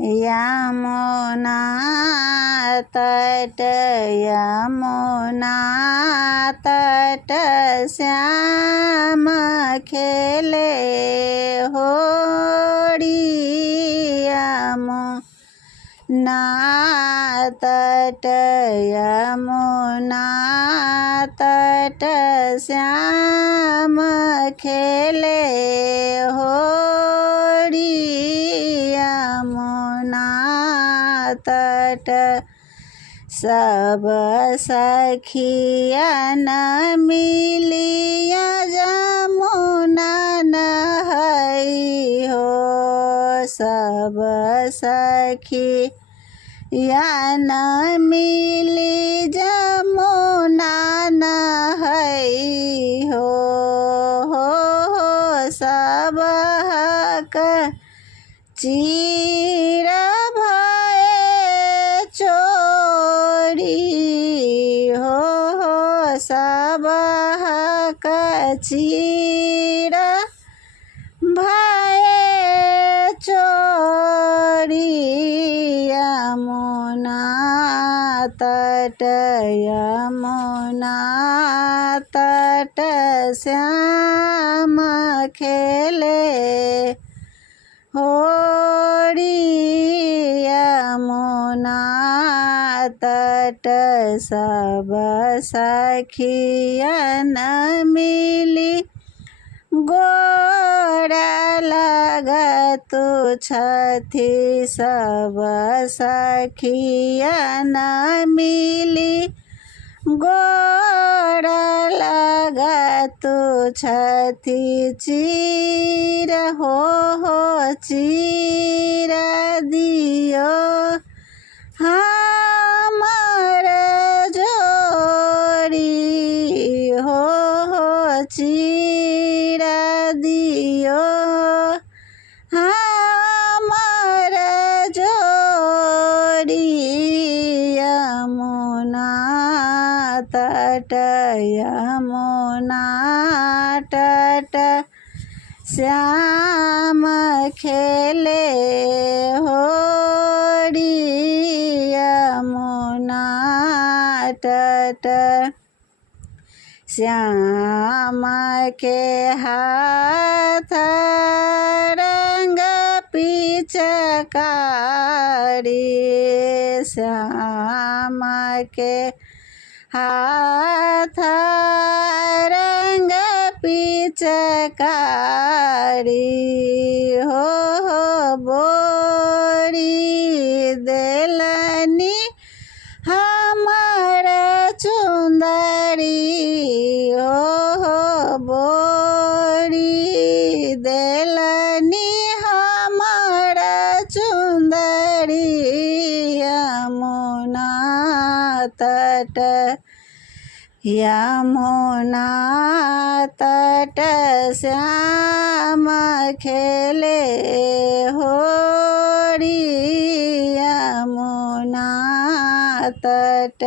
यमुना तट यमुना तट श्याम खेले होरी यमुना तट यमुना तट श्याम खेले होरी यमुना तट सब सखियन मिलिया यमुना नहाई हो सब सखियन मिली यमुना नहाई हो सब हक चीर भये चोरी हो सब हक चीर भये चोरी यमुना तट यमुना तट श्याम खेले होरी यमुना तट सब सखियन मिली गोरा लगतु छथि सब सखियन मिली गोरा लगतु छथि चीर हो चीर दियो हमर जोरी हो चीर दियो हमर जोरी यमुना तट यमुना तट श्याम खेले होरी यमुना तट श्याम के हाथ रंग पिचकारी श्याम के हाथ रंग पिचकारी हो बोरी देलनी हमर चुंदरी हो बोरी देलनी हमर चुंदरी यमुना तट यमुना तट श्याम खेले होरी यमुना तट।